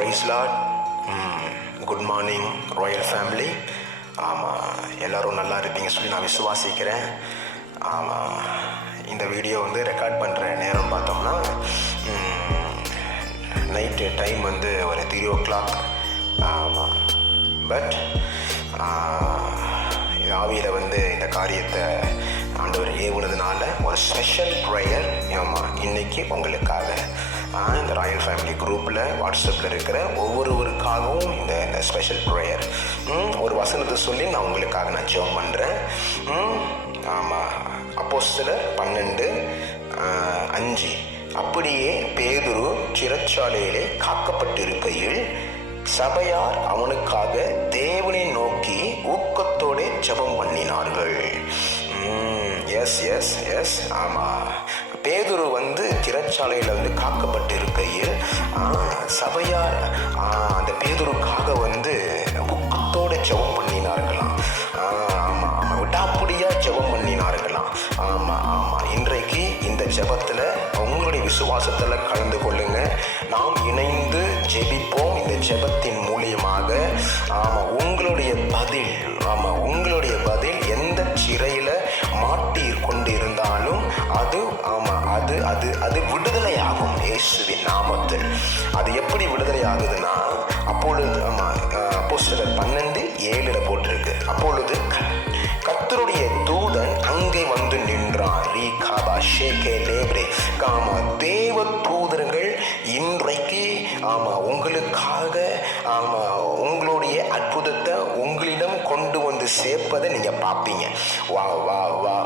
Price lord. Good morning royal family. ஆமாம், எல்லோரும் நல்லா இருப்பீங்க சொல்லி நான் விசுவாசிக்கிறேன். ஆமாம், இந்த வீடியோ ரெக்கார்ட் பண்ணுற நேரம் பார்த்தோம்னா நைட்டு டைம் ஒரு 3 o'clock. ஆமாம், பட் ஆவியில் இந்த காரியத்தை ஆண்டவர் ஏவுனதுனால ஒரு ஸ்பெஷல் ப்ரேயர் இன்னைக்கு உங்களுக்காக இந்த ராயல் ஃபேமிலி குரூப்பில் வாட்ஸ்அப்பில் இருக்கிற ஒவ்வொருவருக்காகவும் இந்த ஸ்பெஷல் ப்ரேயர் ஒரு வசனத்தை சொல்லி நான் உங்களுக்காக நான் ஜெபம் பண்ணுறேன். ஆமாம், அப்போஸ்தலர் 12:5. அப்படியே பேதுரு சிறைச்சாலையிலே காக்கப்பட்டிருக்கையில் சபையார் அவனுக்காக தேவனை நோக்கி ஊக்கத்தோடு ஜெபம் பண்ணினார்கள். எஸ். ஆமாம், பேதுரு சிறைச்சாலையில் காக்கப்பட்டு இருக்கையில் சபையார் அந்த பேதுருக்காக ஊக்கத்தோடு ஜெபம் பண்ணினார்களாம். ஆமாம், விடாப்பிடியா ஜெபம் பண்ணினார்களாம். ஆமாம், இன்றைக்கு இந்த ஜெபத்தில் உங்களுடைய விசுவாசத்தில் கலந்து கொள்ளுங்க. நாம் இணைந்து ஜெபிப்போம். இந்த ஜெபத்தின் மூலியமாக உங்களுடைய பதில் எந்த சிறையில் மாட்டி கொண்டு இருந்தாலும் அது விடுதலையாகும் இயேசுவின் நாமத்தில். அது எப்படி விடுதலை ஆகுதுன்னா, அப்பொழுது அப்போஸ்தலர் 12:7 போட்டிருக்கு. அப்பொழுது கர்த்தருடைய தூதன் அங்கே வந்து நின்றார். தேவ தூதர்கள் இன்றைக்கு உங்களுக்காக உங்களுடைய அற்புதத்தை உங்களிடம் கொண்டு சேர்ப்பதை நீங்க பார்ப்பீங்க. வா வா வா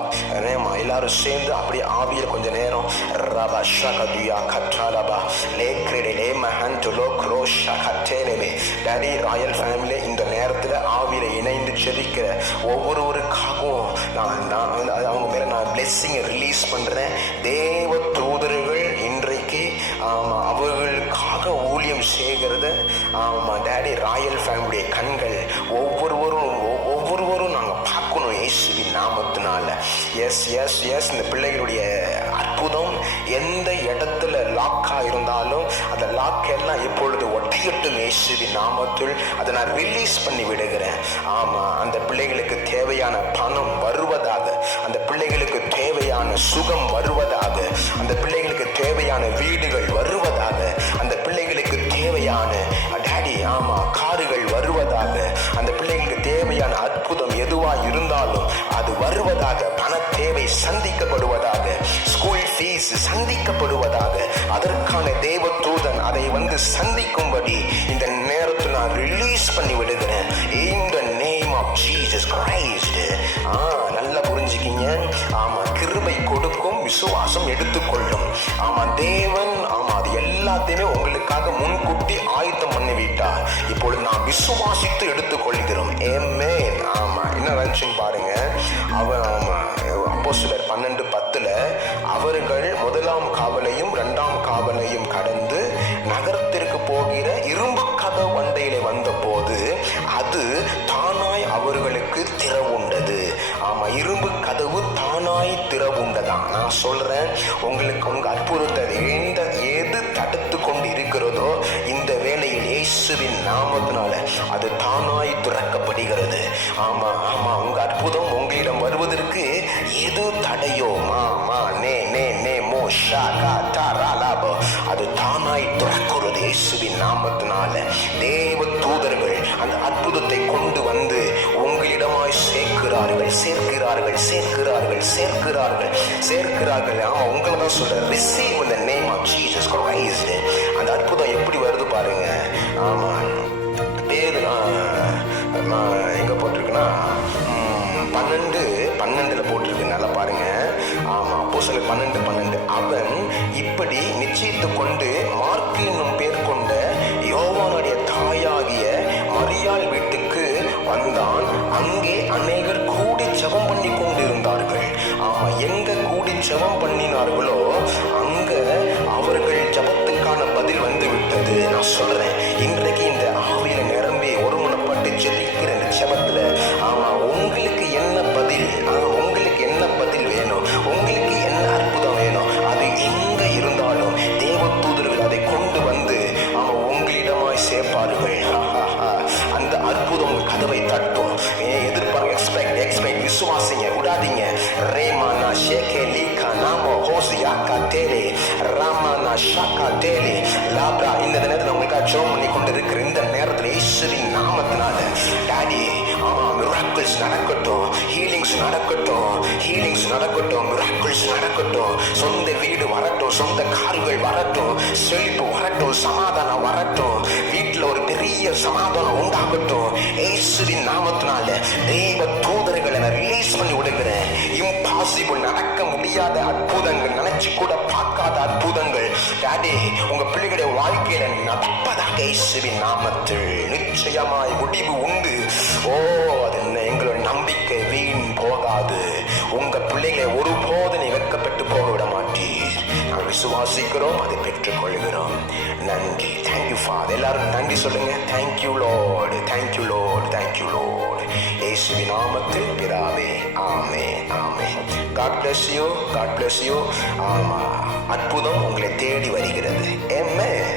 எல்லாரும் சேர்ந்து அப்படி ஆவியில் கொஞ்ச நேரம் டாடி ராயல் ஃபேமிலி இந்த நேரத்தில் ஆவியில இணைந்து ஜெபிக்கிற ஒவ்வொருவருக்காகவும் அவங்க மேல நான் பிளெஸ்ஸிங்கை ரிலீஸ் பண்றேன். தேவ தூதர்கள் இன்றைக்கு அவர்களுக்காக ஊழியம் செய்கிறது. டாடி ராயல் ஃபேமிலியுடைய கண்கள் ஒவ்வொருவரும் நாங்கள் பார்க்கணும் இயேசுவின் நாமத்தினால. எஸ் இந்த பிள்ளைகளுடைய அற்புதம் எந்த இடத்துல லாக்கா இருந்தாலும் அந்த லாக் எல்லாம் இப்பொழுது ஒட்டியட்டும் இயேசுவின் நாமத்தில். அதை நான் ரிலீஸ் பண்ணி விடுகிறேன். அந்த பிள்ளைகளுக்கு தேவையான பணம் வருவதாக, அந்த பிள்ளைகளுக்கு தேவையான சுகம் வருவதாக, அந்த பிள்ளைகளுக்கு தேவையான வீடுகள் வருவதாக, அந்த பிள்ளைகளுக்கு தேவையான காருகள் வருவதாக, அந்த பிள்ளைகளுக்கு தேவையான அற்புதம் எதுவா இருந்தாலும் அது வருவதாக, பண தேவை சந்திக்கப்படுவதாக, ஸ்கூல் ஃபீஸ் சந்திக்கப்படுவதாக, அதற்கான தேவ தூதன் அதை சந்திக்கும்படி இந்த நேரத்தில் நான் ரிலீஸ் பண்ணி விடுகிறேன். In the name of Jesus Christ. நல்லா புரிஞ்சுக்கிங்க. கிருபை கொடுக்கும், விசுவாசம் எடுத்துக்கொள்ளும். தேவன் அது எல்லாத்தையுமே உங்களுக்காக முன்கூட்டி ஆயத்தம் பண்ணிவிட்டார். இப்பொழுது நான் விசுவாசித்து எடுத்துக்கொள்கிறோம். ஆமென். என்ன நினைச்சுன்னு பாருங்க. அப்போஸ்தலர் 12:10 அவர்கள் 1ஆம் காவலையும் 2ஆம் காவலையும் கடந்து நகரத்திற்கு போகிற இரும்பு கதவு வண்டையிலே வந்த போது அது தானாய் அவர்களுக்கு திறவுண்டது. இரும்பு கதவு தானாய் திறவுண்டதான். நான் சொல்றேன், உங்களுக்கு உங்க அற்புதத்தை எது தடுத்து கொண்டு இருக்கிறதோ இந்த வேளையில் இயேசுவின் நாமத்தினால அது தானாய் திறக்கப்படுகிறது. உங்க அற்புதம் உங்களிடம் வருவதற்கு எது தடையோ அது தானாய் திறக்கிறது இயேசுவின் நாமத்தினால. தேவ தூதர்கள் அந்த அற்புதத்தை கொண்டு உங்களிடமாய் சேர்க்கிறார்கள். உங்களை தான் சொல்ற, receive in the name of Jesus Christ. அந்த அற்புதம் எப்படி வருது பாருங்க. பேரு எங்க போட்டிருக்குன்னா 12:12 போட்டிருக்கு. நல்லா பாருங்க. அப்போஸ்தலர் 12:12 அவன் இப்படி நிச்சயித்து கொண்டு மார்க்கு என்னும் பேர் கொண்ட யோவானுடைய தாயாகிய மரியாள் வீட்டுக்கு வந்தான். அங்கே அநேகர் கூடி ஜெபம் பண்ணி கொண்டிருந்தார்கள். எங்க கூடி ஜெபம் பண்ணினார்களோ அங்க அவர்கள் ஜெபத்துக்கான பதில் விட்டது. நான் சொல்றேன், இன்றைக்கு இந்த ஆவியில நிரம்பி ஒருமனப்பட்டு ஜெபிக்கிற இந்த ஜெபத்துல உங்களுக்கு என்ன பதில், உங்களுக்கு என்ன பதில் வேணும், உங்களுக்கு என்ன அற்புதம் வேணும், அது எங்க இருந்தாலும் தேவ தூதர்கள் அதை கொண்டு உங்களிடமாய் சேர்ப்பார்கள். அந்த அற்புதம் உங்க கதவை தட்டும். எதிர்பார்க்க எக்ஸ்பெக்ட் விசுவாசிங்க, விடாதீங்க. ரேமானா ஷேகே லீகா நாமோ ஹோசியாக்கா தேலே ராமானா ஷாக்கா தேலே லாப்ரா. இந்த நேரத்தில் உங்களுக்காக ஜெபம் பண்ணி கொண்டு இருக்கிற இந்த நேரத்தில் இயேசுவின் நாமத்தினால டாடி மிராக்கிள்ஸ் நடக்கட்டும், ஹீலிங்ஸ் நடக்கட்டும், மிராக்கிள்ஸ் நடக்கட்டும். சொந்த வீடு வரட்டும், சொந்த கார்கள் வரட்டும், செழிப்பு வரட்டும், சமாதானம் வரட்டும், வீட்டில் ஒரு பெரிய சமாதானம் உண்டாகட்டும். இயேசுவின் நாமத்தினால தெய்வ தூதர்களை நான் ரிலீஸ் பண்ணி விடுகிறேன். இம்பாசிபிள், நடக்க முடியாத அற்புதங்கள், நினைச்சு கூட பார்க்காத அற்புதங்கள் டாடி உங்க பிள்ளைகளுடைய வாழ்க்கையில நடப்பதாக இயேசுவின் நாமத்தில் நிச்சயமாய் முடிவு உண்டு. அது எங்களோட நம்பிக்கை வீண் போகாது. உங்க பிள்ளைகளை ஒருபோது நீ வெட்கப்பட்டு போக விட மாட்டீர். நாங்கள் விசுவாசிக்கிறோம், அதை பெற்றுக் கொள்கிறோம். நன்றி. Thank you father. எல்லாரும் நன்றி சொல்லுங்க. Thank you Lord, thank you Lord, thank you Lord. இயேசுவின் நாமத்தில் பிதாவே, ஆமென், ஆமென். God bless you, God bless you. அற்புதம் உங்களை தேடி வருகிறது. ஆமென்.